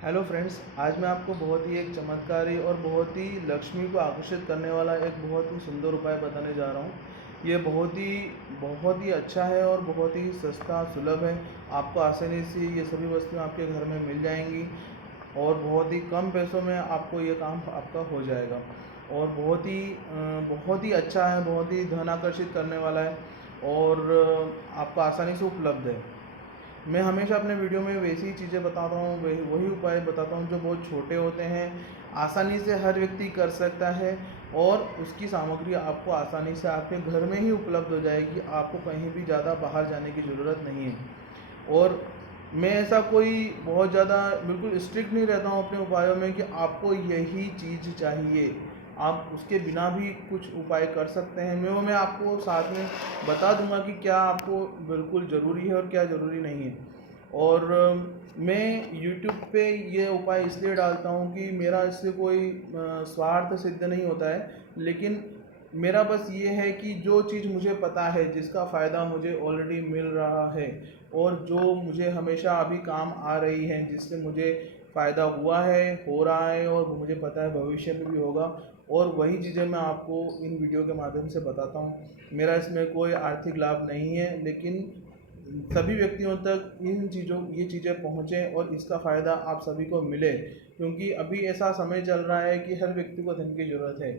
Hello friends, आज मैं आपको बहुत ही एक चमत्कारी और बहुत ही लक्ष्मी को आकर्षित करने वाला एक बहुत ही सुंदर उपाय बताने जा रहा हूँ। ये बहुत ही अच्छा है और बहुत ही सस्ता सुलभ है। आपको आसानी से ये सभी वस्तुएं आपके घर में मिल जाएंगी और बहुत ही कम पैसों में आपको ये काम आपका हो जाएगा। और बहुत ही अच्छा है, बहुत ही धन आकर्षित करने वाला है और आपको आसानी से उपलब्ध है। मैं हमेशा अपने वीडियो में वैसी ही चीज़ें बताता हूँ, वही वही उपाय बताता हूँ जो बहुत छोटे होते हैं, आसानी से हर व्यक्ति कर सकता है और उसकी सामग्री आपको आसानी से आपके घर में ही उपलब्ध हो जाएगी। आपको कहीं भी ज़्यादा बाहर जाने की ज़रूरत नहीं है। और मैं ऐसा कोई बहुत ज़्यादा बिल्कुल स्ट्रिक्ट नहीं रहता हूँ अपने उपायों में कि आपको यही चीज़ चाहिए। आप उसके बिना भी कुछ उपाय कर सकते हैं। मैं आपको साथ में बता दूंगा कि क्या आपको बिल्कुल ज़रूरी है और क्या ज़रूरी नहीं है। और मैं यूट्यूब पे ये उपाय इसलिए डालता हूँ कि मेरा इससे कोई स्वार्थ सिद्ध नहीं होता है, लेकिन मेरा बस ये है कि जो चीज़ मुझे पता है, जिसका फ़ायदा मुझे ऑलरेडी मिल रहा है और जो मुझे हमेशा अभी काम आ रही है, जिससे मुझे फ़ायदा हुआ है, हो रहा है और मुझे पता है भविष्य में भी होगा, और वही चीज़ें मैं आपको इन वीडियो के माध्यम से बताता हूँ। मेरा इसमें कोई आर्थिक लाभ नहीं है, लेकिन सभी व्यक्तियों तक ये चीज़ें पहुँचें और इसका फ़ायदा आप सभी को मिले, क्योंकि अभी ऐसा समय चल रहा है कि हर व्यक्ति को धन की ज़रूरत है।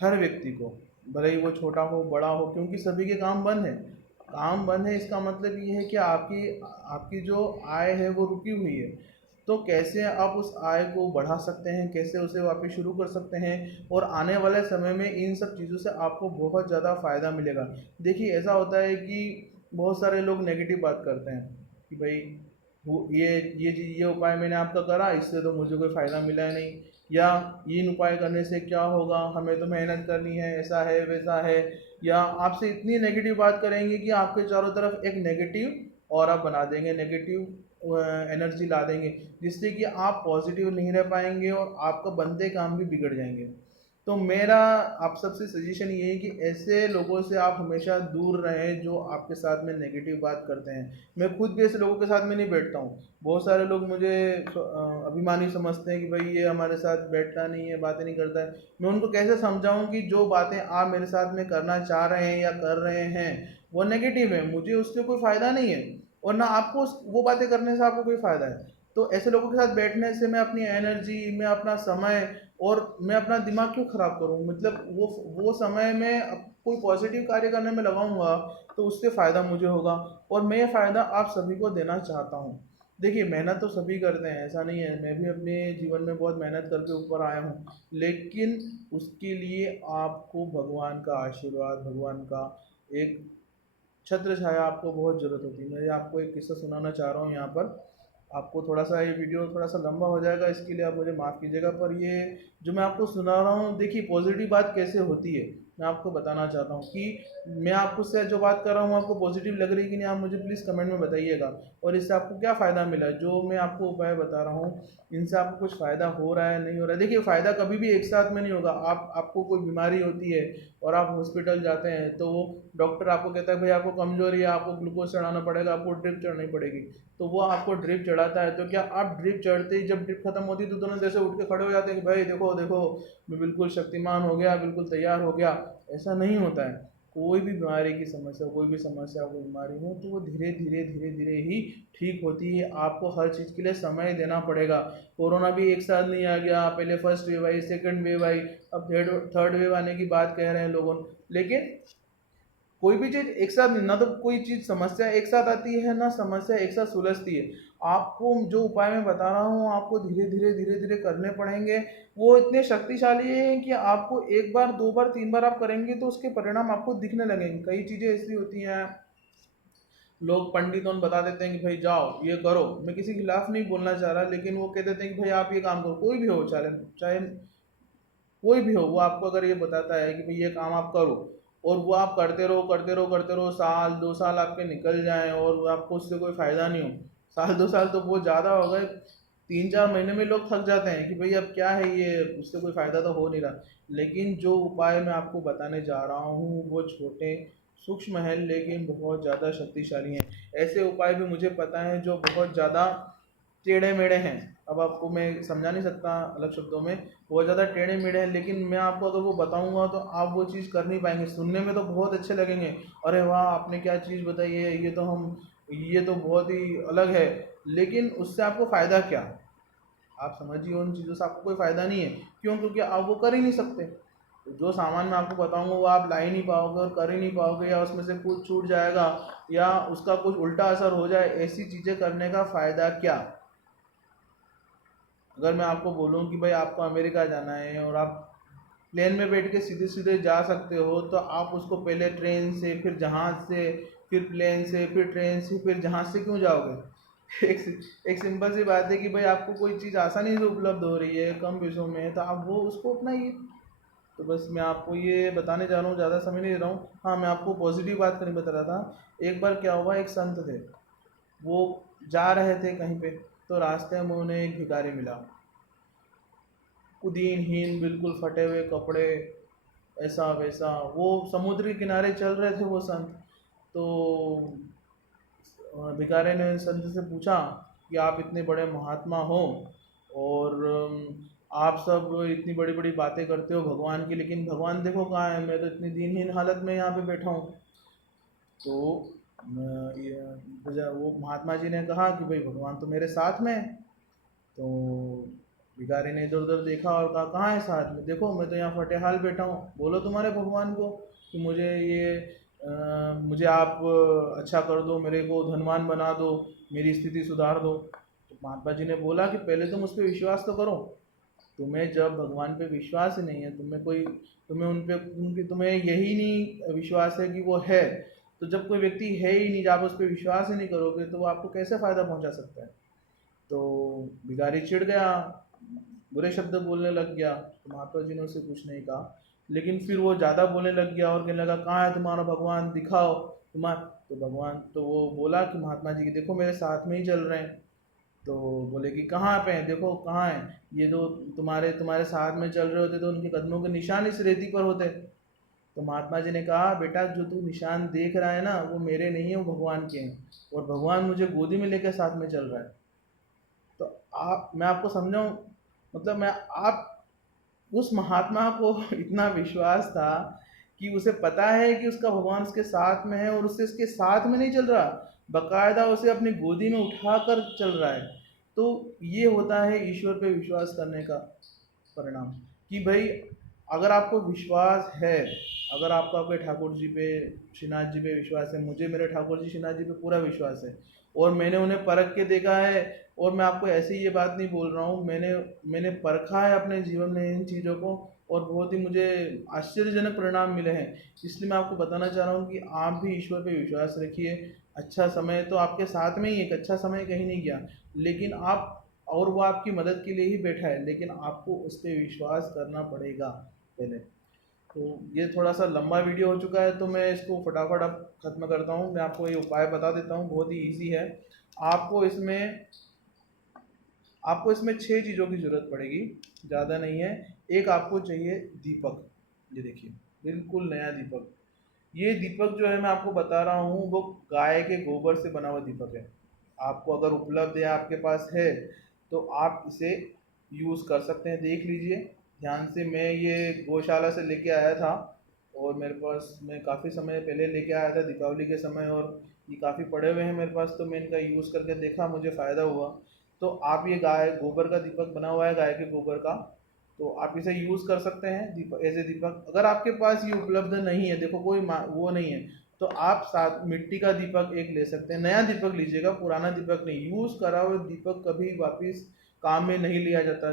हर व्यक्ति को, भले ही वो छोटा हो बड़ा हो, क्योंकि सभी के काम बंद हैं। काम बंद है इसका मतलब ये है कि आपकी आपकी जो आय है वो रुकी हुई है। तो कैसे आप उस आय को बढ़ा सकते हैं, कैसे उसे वापस शुरू कर सकते हैं, और आने वाले समय में इन सब चीज़ों से आपको बहुत ज़्यादा फ़ायदा मिलेगा। देखिए, ऐसा होता है कि बहुत सारे लोग नेगेटिव बात करते हैं कि भाई वो ये उपाय मैंने आपका करा, इससे तो मुझे कोई फ़ायदा मिला है नहीं, या इन उपाय करने से क्या होगा, हमें तो मेहनत करनी है, ऐसा है वैसा है। या आपसे इतनी नेगेटिव बात करेंगे कि आपके चारों तरफ एक नेगेटिव ऑरा बना देंगे, नेगेटिव एनर्जी ला देंगे, जिससे कि आप पॉजिटिव नहीं रह पाएंगे और आपका बनते काम भी बिगड़ जाएंगे। तो मेरा आप सबसे सजेशन ये है कि ऐसे लोगों से आप हमेशा दूर रहें जो आपके साथ में नेगेटिव बात करते हैं। मैं खुद भी ऐसे लोगों के साथ में नहीं बैठता हूँ। बहुत सारे लोग मुझे अभिमानी समझते हैं कि भाई ये हमारे साथ बैठता नहीं है, बातें नहीं करता है। मैं उनको कैसे समझाऊं कि जो बातें आप मेरे साथ में करना चाह रहे हैं या कर रहे हैं वो नेगेटिव है, मुझे उससे कोई फ़ायदा नहीं है, और ना आपको वो बातें करने से आपको कोई फ़ायदा है। तो ऐसे लोगों के साथ बैठने से मैं अपनी एनर्जी, मैं अपना समय और मैं अपना दिमाग क्यों ख़राब करूँ। मतलब वो समय में कोई पॉजिटिव कार्य करने में लगाऊंगा तो उससे फ़ायदा मुझे होगा, और मैं ये फ़ायदा आप सभी को देना चाहता हूँ। देखिए, मेहनत तो सभी करते हैं, ऐसा नहीं है, मैं भी अपने जीवन में बहुत मेहनत करके ऊपर आया हूँ, लेकिन उसके लिए आपको भगवान का आशीर्वाद, भगवान का एक छत्र छाया आपको बहुत ज़रूरत होती है। मैं आपको एक किस्सा सुनाना चाह रहा हूँ यहाँ पर। आपको थोड़ा सा ये वीडियो थोड़ा सा लंबा हो जाएगा, इसके लिए आप मुझे माफ़ कीजिएगा, पर ये जो मैं आपको सुना रहा हूँ, देखिए पॉजिटिव बात कैसे होती है, मैं आपको बताना चाहता हूँ कि मैं आपको से जो बात कर रहा हूँ आपको पॉजिटिव लग रही है कि नहीं, आप मुझे प्लीज़ कमेंट में बताइएगा। और इससे आपको क्या फ़ायदा मिला, जो मैं आपको उपाय बता रहा हूँ इनसे आपको कुछ फ़ायदा हो रहा है नहीं हो रहा है। देखिए, फ़ायदा कभी भी एक साथ में नहीं होगा। आपको कोई बीमारी होती है और आप हॉस्पिटल जाते हैं, तो वो डॉक्टर आपको कहता है भाई आपको कमजोरी है, आपको ग्लूकोज चढ़ाना पड़ेगा, आपको ड्रिप चढ़ानी पड़ेगी। तो वो आपको ड्रिप चढ़ाता है, तो क्या आप ड्रिप चढ़ते ही जब ड्रिप खत्म होती है तो तुरंत जैसे उठ के खड़े हो जाते हैं कि भाई देखो देखो मैं बिल्कुल शक्तिमान हो गया, बिल्कुल तैयार हो गया। ऐसा नहीं होता है। कोई भी बीमारी की समस्या, कोई भी समस्या, कोई बीमारी हो तो वो धीरे धीरे धीरे धीरे ही ठीक होती है। आपको हर चीज़ के लिए समय देना पड़ेगा। कोरोना भी एक साथ नहीं आ गया, पहले फर्स्ट वेव आई, सेकंड वेव आई, अब थर्ड वेव आने की बात कह रहे हैं लोगों, लेकिन कोई भी चीज़ एक साथ ना, तो कोई चीज़ समस्या एक साथ आती है ना समस्या एक साथ सुलझती है। आपको जो उपाय मैं बता रहा हूँ आपको धीरे धीरे करने पड़ेंगे। वो इतने शक्तिशाली हैं कि आपको एक बार, दो बार, तीन बार आप करेंगे तो उसके परिणाम आपको दिखने लगेंगे। कई चीज़ें ऐसी होती हैं, लोग पंडितों ने बता देते हैं कि भाई जाओ ये करो। मैं किसी के खिलाफ नहीं बोलना चाह रहा, लेकिन वो कह देते हैं कि भाई आप ये काम करो, कोई भी हो, चाहे चाहे कोई भी हो, वो आपको अगर ये बताता है कि भाई ये काम आप करो, और वो आप करते रहो करते रहो करते रहो, साल दो साल आपके निकल जाएं और आपको उससे कोई फ़ायदा नहीं हो, साल दो साल तो बहुत ज़्यादा हो गए, तीन चार महीने में लोग थक जाते हैं कि भाई अब क्या है ये, उससे कोई फ़ायदा तो हो नहीं रहा। लेकिन जो उपाय मैं आपको बताने जा रहा हूँ वो छोटे सूक्ष्म है, लेकिन बहुत ज़्यादा शक्तिशाली हैं। ऐसे उपाय भी मुझे पता है जो बहुत ज़्यादा टेढ़े मेढ़े हैं। अब आपको मैं समझा नहीं सकता अलग शब्दों में, बहुत ज़्यादा टेढ़े मेढ़े हैं, लेकिन मैं आपको अगर वो बताऊंगा तो आप वो चीज़ कर नहीं पाएंगे। सुनने में तो बहुत अच्छे लगेंगे, अरे वाह आपने क्या चीज़ बताई है, ये तो बहुत ही अलग है, लेकिन उससे आपको फ़ायदा क्या? आप समझिए उन चीज़ों से आपको कोई फ़ायदा नहीं है। क्यों? क्योंकि आप वो कर ही नहीं सकते। तो जो सामान मैं आपको बताऊंगा वो आप ला ही नहीं पाओगे और कर ही नहीं पाओगे, या उसमें से कुछ छूट जाएगा या उसका कुछ उल्टा असर हो जाए, ऐसी चीज़ें करने का फ़ायदा क्या? अगर मैं आपको बोलूँ कि भाई आपको अमेरिका जाना है और आप प्लेन में बैठ के सीधे सीधे जा सकते हो, तो आप उसको पहले ट्रेन से, फिर जहाज़ से, फिर प्लेन से, फिर ट्रेन से, फिर जहाज़ से क्यों जाओगे? एक सिंपल सी बात है कि भाई आपको कोई चीज़ आसानी से उपलब्ध हो रही है, कम पैसों में, तो आप वो उसको अपनाइए। तो बस मैं आपको ये बताने जा रहा हूँ, ज़्यादा समय नहीं ले रहा हूँ। हाँ, मैं आपको पॉजिटिव बात करने बता रहा था। एक बार क्या हुआ, एक संत थे, वो जा रहे थे कहीं पे, तो रास्ते में उन्हें एक भिखारी मिला, कुदीनहीन, बिल्कुल फटे हुए कपड़े, ऐसा वैसा। वो समुद्र के किनारे चल रहे थे वो संत। तो भिखारी ने संत से पूछा कि आप इतने बड़े महात्मा हो और आप सब इतनी बड़ी बड़ी बातें करते हो भगवान की, लेकिन भगवान देखो कहाँ है, मैं तो इतनी दीनहीन हालत में यहाँ पे बैठा हूँ। तो वो महात्मा जी ने कहा कि भाई भगवान तो मेरे साथ में है। तो भिखारी ने इधर उधर देखा और कहा कहाँ है साथ में, देखो मैं तो यहाँ फटे हाल बैठा हूँ, बोलो तुम्हारे भगवान को कि मुझे आप अच्छा कर दो, मेरे को धनवान बना दो, मेरी स्थिति सुधार दो। तो महात्मा जी ने बोला कि पहले तुम उस पर विश्वास तो करो। तुम्हें जब भगवान पे विश्वास ही नहीं है, तुम्हें उन पे उनकी तुम्हें यही नहीं विश्वास है कि वो है, तो जब कोई व्यक्ति है ही नहीं, जब आप उस पर विश्वास ही नहीं करोगे, तो वो आपको कैसे फ़ायदा पहुंचा सकता है? तो भिखारी चिढ़ गया, बुरे शब्द बोलने लग गया। तो महात्मा जी ने उसे कुछ नहीं कहा, लेकिन फिर वो ज़्यादा बोलने लग गया और कहने लगा कहाँ है तुम्हारा भगवान, दिखाओ तुम्हारा। तो भगवान, तो वो बोला कि महात्मा जी की देखो मेरे साथ में ही चल रहे हैं। तो बोले कि कहाँ पे हैं, देखो कहाँ हैं, ये जो तुम्हारे तुम्हारे साथ में चल रहे होते तो उनके कदमों के निशान इस रेती पर होते। तो महात्मा जी ने कहा बेटा जो तू निशान देख रहा है ना, वो मेरे नहीं है, वो भगवान के हैं, और भगवान मुझे गोदी में लेकर साथ में चल रहा है। तो आप मैं आपको समझाऊं, मतलब मैं आप उस महात्मा को इतना विश्वास था कि उसे पता है कि उसका भगवान उसके साथ में है, और उससे उसके साथ में नहीं चल रहा, बकायदा उसे अपनी गोदी में उठा कर चल रहा है। तो ये होता है ईश्वर पे विश्वास करने का परिणाम, कि भाई अगर आपको विश्वास है, अगर आपको आपके ठाकुर जी पे, श्रीनाथ जी पे विश्वास है, मुझे मेरे ठाकुर जी श्रीनाथ जी पे पूरा विश्वास है, और मैंने उन्हें परख के देखा है। और मैं आपको ऐसे ही ये बात नहीं बोल रहा हूँ, मैंने परखा है अपने जीवन में इन चीज़ों को, और बहुत ही मुझे आश्चर्यजनक परिणाम मिले हैं। इसलिए मैं आपको बताना चाह रहा हूँ कि आप भी ईश्वर पे विश्वास रखिए। अच्छा समय तो आपके साथ में ही है, एक अच्छा समय कहीं नहीं गया, लेकिन आप, और वो आपकी मदद के लिए ही बैठा है, लेकिन आपको उस पर विश्वास करना पड़ेगा पहले। तो ये थोड़ा सा लंबा वीडियो हो चुका है, तो मैं इसको फटाफट अब ख़त्म करता हूँ। मैं आपको ये उपाय बता देता हूँ, बहुत ही ईजी है। आपको इसमें आपको इसमें 6 चीज़ों की ज़रूरत पड़ेगी, ज़्यादा नहीं है। एक आपको चाहिए दीपक, ये देखिए बिल्कुल नया दीपक। ये दीपक जो है मैं आपको बता रहा हूँ, वो गाय के गोबर से बना हुआ दीपक है। आपको अगर उपलब्ध है, आपके पास है, तो आप इसे यूज़ कर सकते हैं। देख लीजिए ध्यान से, मैं ये गौशाला से लेके आया था, और मेरे पास, मैं काफ़ी समय पहले लेके आया था दीपावली के समय, और ये काफ़ी पड़े हुए हैं मेरे पास, तो मैं इनका यूज़ करके देखा, मुझे फ़ायदा हुआ। तो आप ये गाय गोबर का दीपक बना हुआ है, गाय के गोबर का, तो आप इसे यूज़ कर सकते हैं दीपक, एज ए दीपक। अगर आपके पास ये उपलब्ध नहीं है, देखो कोई वो नहीं है, तो आप साथ मिट्टी का दीपक एक ले सकते हैं। नया दीपक लीजिएगा, पुराना दीपक नहीं। यूज़ करा हुआ दीपक कभी वापस काम में नहीं लिया जाता।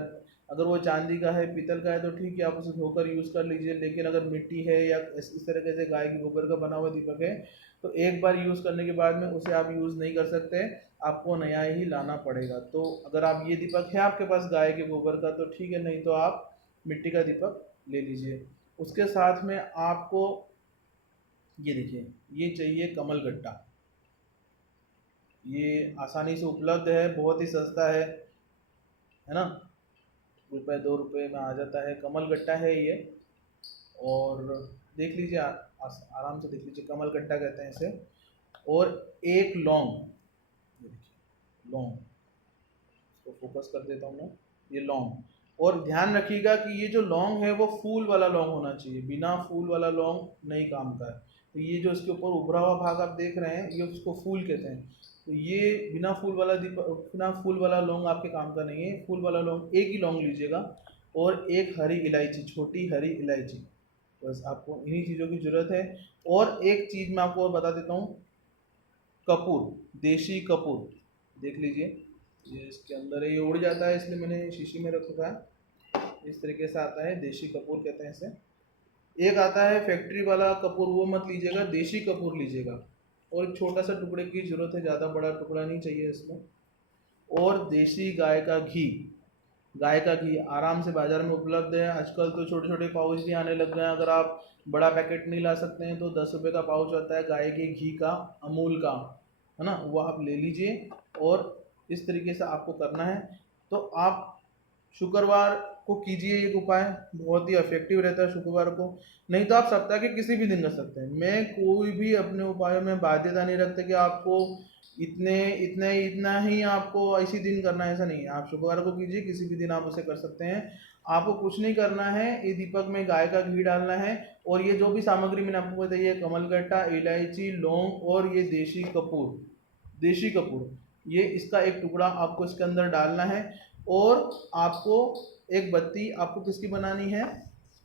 अगर वो चांदी का है, पीतल का है, तो ठीक है आप उसे धोकर यूज़ कर लीजिए, लेकिन अगर मिट्टी है या इस तरीके से गाय के गोबर का बना हुआ दीपक है, तो एक बार यूज़ करने के बाद में उसे आप यूज़ नहीं कर सकते, आपको नया ही लाना पड़ेगा। तो अगर आप, ये दीपक है आपके पास गाय के गोबर का तो ठीक है, नहीं तो आप मिट्टी का दीपक ले लीजिए। उसके साथ में आपको ये देखिए, ये चाहिए कमल गट्टा। ये आसानी से उपलब्ध है, बहुत ही सस्ता है ना, रुपये 2 रुपये में आ जाता है, कमल गट्टा है ये। और देख लीजिए, आराम से देख लीजिए, कमल गट्टा कहते हैं इसे। और एक लौंग, ये देखिए लौंग, फोकस कर देता हूँ मैं, ये लौंग। और ध्यान रखिएगा कि ये जो लौंग है वो फूल वाला लौंग होना चाहिए, बिना फूल वाला लौंग नहीं काम का है। तो ये जो इसके ऊपर उभरा हुआ भाग आप देख रहे हैं, ये उसको फूल कहते हैं। तो ये बिना फूल वाला लौंग आपके काम का नहीं है। फूल वाला लौंग एक ही लौंग लीजिएगा, और एक हरी इलायची, छोटी हरी इलायची, बस आपको इन्हीं चीज़ों की ज़रूरत है। और एक चीज़ मैं आपको और बता देता हूँ, कपूर, देशी कपूर, देख लीजिए, ये इसके अंदर है, ये उड़ जाता है इसलिए मैंने शीशी में रख रखा है। इस तरीके से आता है, देशी कपूर कहते हैं इसे। एक आता है फैक्ट्री वाला कपूर, वो मत लीजिएगा, देशी कपूर लीजिएगा। और एक छोटा सा टुकड़े की ज़रूरत है, ज़्यादा बड़ा टुकड़ा नहीं चाहिए इसमें। और देसी गाय का घी, गाय का घी आराम से बाज़ार में उपलब्ध है। आजकल तो छोटे छोटे पाउच भी आने लग गए हैं। अगर आप बड़ा पैकेट नहीं ला सकते हैं तो 10 रुपये का पाउच आता है गाय के घी का, अमूल का, है ना, वो आप ले लीजिए। और इस तरीके से आपको करना है। तो आप शुक्रवार को कीजिए एक उपाय, बहुत ही इफेक्टिव रहता है शुक्रवार को। नहीं तो आप सप्ताह के किसी भी दिन कर सकते हैं। मैं कोई भी अपने उपायों में बाध्यता नहीं रखता कि आपको इतना ही आपको इसी दिन करना है, ऐसा नहीं है। आप शुक्रवार को कीजिए, किसी भी दिन आप उसे कर सकते हैं। आपको कुछ नहीं करना है, ये दीपक में गाय का घी डालना है, और ये जो भी सामग्री मैंने आपको बताई है, कमलगट्टा, इलायची, लौंग और ये देशी कपूर, ये इसका एक टुकड़ा आपको इसके अंदर डालना है। और आपको एक बत्ती आपको किसकी बनानी है,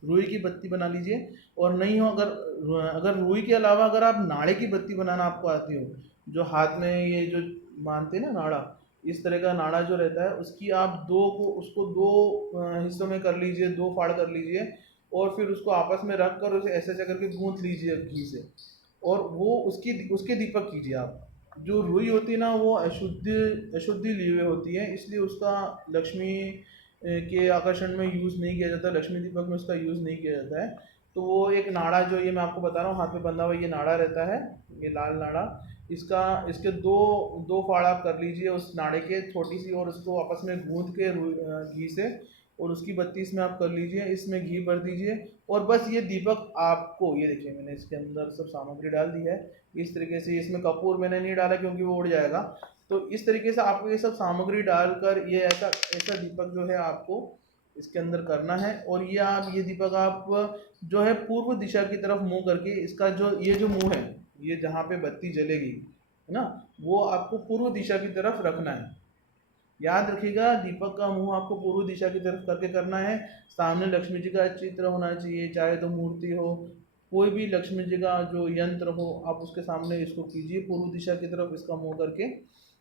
रुई की बत्ती बना लीजिए। और नहीं हो, अगर रुई के अलावा अगर आप नाड़े की बत्ती बनाना आपको आती हो, जो हाथ में ये जो मानते हैं ना नाड़ा, इस तरह का नाड़ा जो रहता है, उसकी आप उसको दो हिस्सों में कर लीजिए, दो फाड़ कर लीजिए, और फिर उसको आपस में रख कर उसे ऐसे ऐसे करके गूंथ लीजिए घी से, और वो उसके दीपक कीजिए आप। जो रुई होती है ना, वो अशुद्धि ली हुई होती है, इसलिए उसका लक्ष्मी के आकर्षण में यूज़ नहीं किया जाता, लक्ष्मी दीपक में उसका यूज़ नहीं किया जाता है। तो वो एक नाड़ा, जो ये मैं आपको बता रहा हूँ हाथ में बंधा हुआ ये नाड़ा रहता है, ये लाल नाड़ा, इसके दो दो फाड़ आप कर लीजिए उस नाड़े के, छोटी सी, और उसको आपस में गूंथ के घी से, और उसकी बत्ती इसमें आप कर लीजिए, इसमें घी भर दीजिए। और बस ये दीपक आपको, ये देखिए मैंने इसके अंदर सब सामग्री डाल दी है इस तरीके से। इसमें कपूर मैंने नहीं डाला क्योंकि वो उड़ जाएगा। तो इस तरीके से आपको ये सब सामग्री डालकर ये ऐसा ऐसा दीपक जो है आपको इसके अंदर करना है। और ये दीपक आप जो है पूर्व दिशा की तरफ मुंह करके, इसका जो मुंह है, ये जहाँ पे बत्ती जलेगी, है ना, वो आपको पूर्व दिशा की तरफ रखना है। याद रखिएगा, दीपक का मुंह आपको पूर्व दिशा की तरफ करके करना है। सामने लक्ष्मी जी का चित्र होना चाहिए, चाहे तो मूर्ति हो, कोई भी लक्ष्मी जी का जो यंत्र हो, आप उसके सामने इसको कीजिए पूर्व दिशा की तरफ, इसका मुंह करके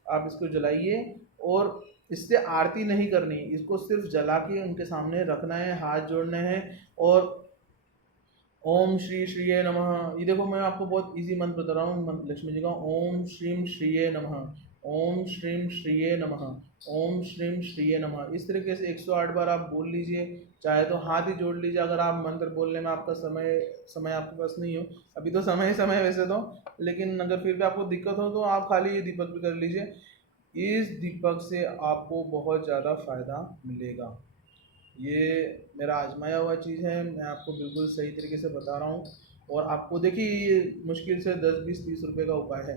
आप इसको जलाइए। और इससे आरती नहीं करनी, इसको सिर्फ जला के उनके सामने रखना है, हाथ जोड़ने हैं। और ओम श्री श्रीये नमः, ये देखो मैं आपको बहुत इजी मंत्र बता रहा हूँ लक्ष्मी जी का। ओम श्रीम श्रीये नमः, ओम श्रीम श्रीये नमः, ओम श्रीम श्रीये नमः। इस तरीके से 108 बार आप बोल लीजिए, चाहे तो हाथ ही जोड़ लीजिए अगर आप मंत्र बोलने में आपका समय आपके पास नहीं हो। अभी तो समय वैसे तो, लेकिन अगर फिर भी आपको दिक्कत हो तो आप खाली ये दीपक भी कर लीजिए। इस दीपक से आपको बहुत ज़्यादा फ़ायदा मिलेगा। ये मेरा आजमाया हुआ चीज़ है, मैं आपको बिल्कुल सही तरीके से बता रहा हूँ। और आपको देखिए, ये मुश्किल से 10-20-30 रुपये का उपाय है।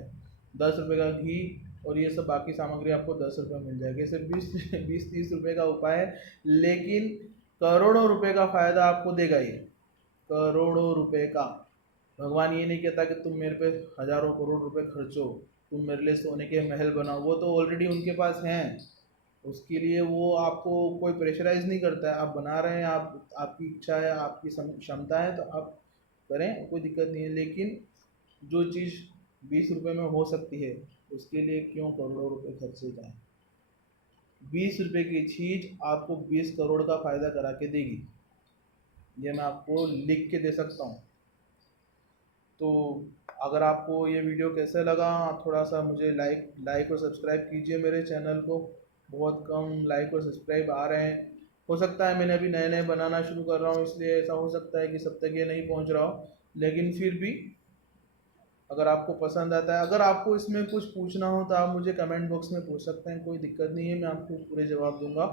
10 रुपये का घी और ये सब बाकी सामग्री आपको 10 रुपये मिल जाएगी। सिर्फ 20-30 रुपये का उपाय है, लेकिन करोड़ों रुपए का फ़ायदा आपको देगा ये, करोड़ों रुपए का। भगवान ये नहीं कहता कि तुम मेरे पे हज़ारों करोड़ रुपए खर्चो, तुम मेरे लिए सोने के महल बनाओ, वो तो ऑलरेडी उनके पास हैं। उसके लिए वो आपको कोई प्रेशराइज़ नहीं करता है। आप बना रहे हैं, आपकी इच्छा है, आपकी क्षमता है तो आप करें, कोई दिक्कत नहीं है। लेकिन जो चीज़ 20 रुपये में हो सकती है, उसके लिए क्यों करोड़ों रुपए खर्चे जाएँ। 20 रुपये की चीज़ आपको 20 करोड़ का फ़ायदा करा के देगी, ये मैं आपको लिख के दे सकता हूँ। तो अगर आपको ये वीडियो कैसे लगा, आप थोड़ा सा मुझे लाइक और सब्सक्राइब कीजिए मेरे चैनल को। बहुत कम लाइक और सब्सक्राइब आ रहे हैं। हो सकता है मैंने अभी नए बनाना शुरू कर रहा हूँ, इसलिए ऐसा हो सकता है कि सब तक ये नहीं पहुँच रहा हो, लेकिन फिर भी अगर आपको पसंद आता है, अगर आपको इसमें कुछ पूछना हो तो आप मुझे कमेंट बॉक्स में पूछ सकते हैं, कोई दिक्कत नहीं है, मैं आपको पूरे जवाब दूंगा।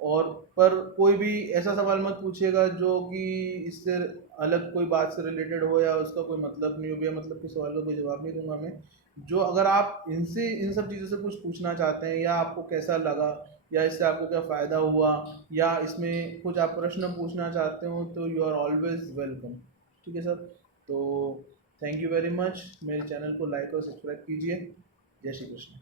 और पर कोई भी ऐसा सवाल मत पूछिएगा जो कि इससे अलग कोई बात से रिलेटेड हो, या उसका कोई मतलब नहीं हो, बिना मतलब के सवाल का कोई जवाब नहीं दूंगा मैं। जो अगर आप इन सब चीज़ों से कुछ पूछना चाहते हैं, या आपको कैसा लगा, या इससे आपको क्या फ़ायदा हुआ, या इसमें कुछ आप प्रश्न पूछना चाहते हो तो यू आर ऑलवेज वेलकम। ठीक है सर, तो थैंक यू वेरी मच। मेरे चैनल को लाइक और सब्सक्राइब कीजिए। जय श्री कृष्ण।